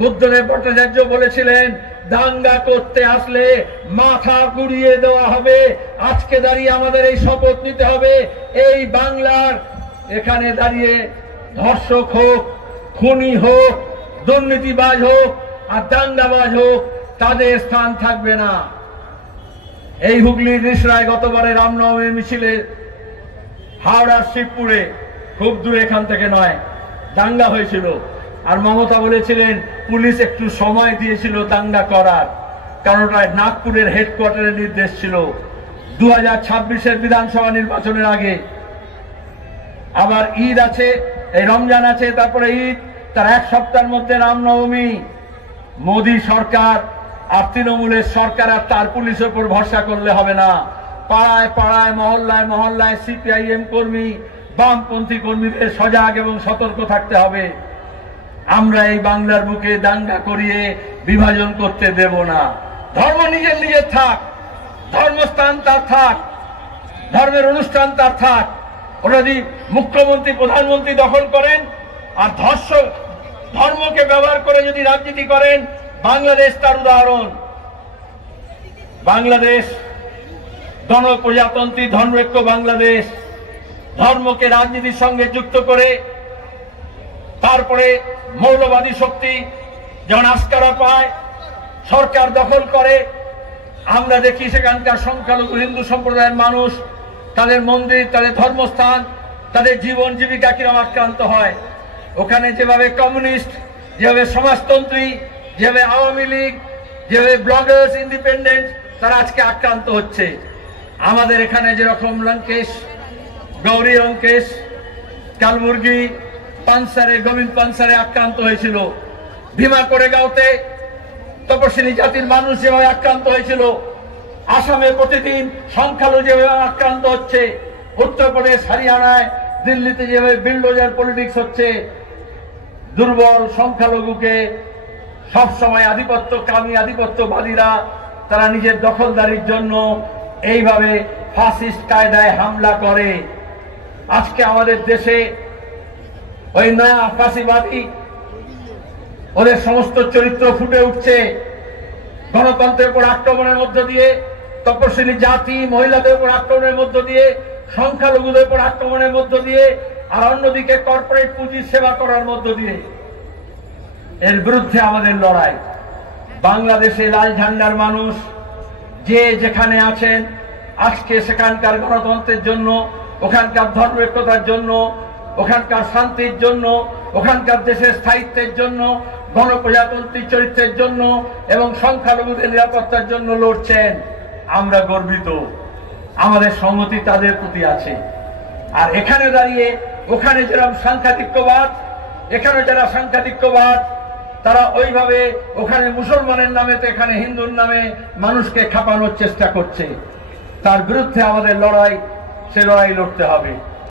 বুদ্ধদেব ভট্টাচার্য বলেছিলেন, দাঙ্গা করতে আসলে মাথা গুড়িয়ে দেওয়া হবে। আজকে দাঁড়িয়ে আমাদের এই শপথ নিতে হবে, এই বাংলার এখানে দাঁড়িয়ে ধর্ষক হোক, খুনি হোক, দুর্নীতিবাজ হোক আর দাঙ্গাবাজ হোক, তাদের স্থান থাকবে না। এই হুগলির রিসরায় গতবারে রামনবমীর মিছিলে হাওড়ার শিবপুরে, খুব দূরে এখান থেকে নয়, দাঙ্গা হয়েছিল। আর মমতা বলেছিলেন পুলিশ একটু সময় দিয়েছিল দাঙ্গা করার, কারণ ওটা নাগপুরের হেডকোয়ার্টারের নির্দেশ ছিল। 2026-এর বিধানসভা নির্বাচনের আগে আবার ঈদ আছে, এই রমজান আছে, তারপরে ঈদ, তার এক সপ্তাহের মধ্যে রামনবমী। মোদী সরকার আর তৃণমূলের সরকার আর তার পুলিশের উপর ভরসা করলে হবে না। পাড়ায় পাড়ায়, মহল্লায় মহল্লায় সিপিআইএম কর্মী, বামপন্থী কর্মীদের সজাগ এবং সতর্ক থাকতে হবে। আমরা এই বাংলার বুকে দাঙ্গা করিয়ে বিভাজন করতে দেব না। ধর্ম নিজের নিজের থাক, ধর্মস্থান তার থাক, ধর্মের অনুষ্ঠান তার থাক। ওরা যদি মুখ্যমন্ত্রী প্রধানমন্ত্রী দখল করেন আর ধর্মকে ব্যবহার করে যদি রাজনীতি করেন, বাংলাদেশ তার উদাহরণ। বাংলাদেশ গণপ্রজাতন্ত্রী ধর্মৈক্য বাংলাদেশ, ধর্মকে রাজনীতির সঙ্গে যুক্ত করে তারপরে মৌলবাদী শক্তি যখন আস্কারা পায়, সরকার দখল করে, আমরা দেখি সেখানকার সংখ্যালঘু হিন্দু সম্প্রদায়ের মানুষ, তাদের মন্দির, তাদের ধর্মস্থান, তাদের জীবন জীবিকা কিরকম আক্রান্ত হয়। ওখানে যেভাবে কমিউনিস্ট, যেভাবে সমাজতন্ত্রী, যেভাবে আওয়ামী লীগ, যেভাবে ব্লগার্স, ইন্ডিপেন্ডেন্ট, তারা আজকে আক্রান্ত হচ্ছে। আমাদের এখানে যেরকম লঙ্কেশ, গৌরী লঙ্কেশ, কালমুর্গি, পানসারে, গোবিন্দ পানসারে আক্রান্ত হয়েছিল, ভীমা কোরেগাঁওতে তপশিলি জাতির মানুষ যেভাবে আক্রান্ত হয়েছিল, আসামে প্রতিদিন সংখ্যালঘু যেভাবে আক্রান্ত হচ্ছে, উত্তরপ্রদেশ, হরিয়ানায়, দিল্লিতে যেভাবে বিলডোজার পলিটিক্স হচ্ছে, দুর্বল সংখ্যালঘুকে সবসময় আধিপত্যকামী, আধিপত্যবাদীরা তারা নিজের দখলদারির জন্য এইভাবে ফাসিস্ট কায়দায় হামলা করে। আজকে আমাদের দেশে ওই নয়া ফাঁসিবাদী, ওদের সমস্ত চরিত্র ফুটে উঠছে। গণতন্ত্রের উপর আক্রমণের মধ্য দিয়ে, তপশিলি জাতি, মহিলাদের উপর আক্রমণের মধ্য দিয়ে, সংখ্যালঘুদের উপর আক্রমণের মধ্য দিয়ে, আর অন্যদিকে কর্পোরেট পুঁজির সেবা করার মধ্য দিয়ে। এর বিরুদ্ধে আমাদের লড়াই। বাংলাদেশে লাল ঝান্ডার মানুষ যে যেখানে আছেন, আজকে সেখানকার গণতন্ত্রের জন্য, ওখানকার ধর্মৈক্যতার জন্য, ওখানকার শান্তির জন্য, ওখানকার দেশের স্থায়িত্বের জন্য, গণপ্রজাতন্ত্রী চরিত্রের জন্য এবং সংখ্যালঘুদের নিরাপত্তার জন্য লড়ছেন। আমরা গর্বিত, আমাদের সংহতি তাদের প্রতি আছে। আর এখানে দাঁড়িয়ে ওখানে যেরকম সাংঘাতিকবাদ, এখানে যারা সাংঘাতিকবাদ, তারা ওইভাবে ওখানে মুসলমানের নামে তো এখানে হিন্দুর নামে মানুষকে খাপানোর চেষ্টা করছে। তার বিরুদ্ধে আমাদের লড়াই, সে লড়াই লড়তে হবে।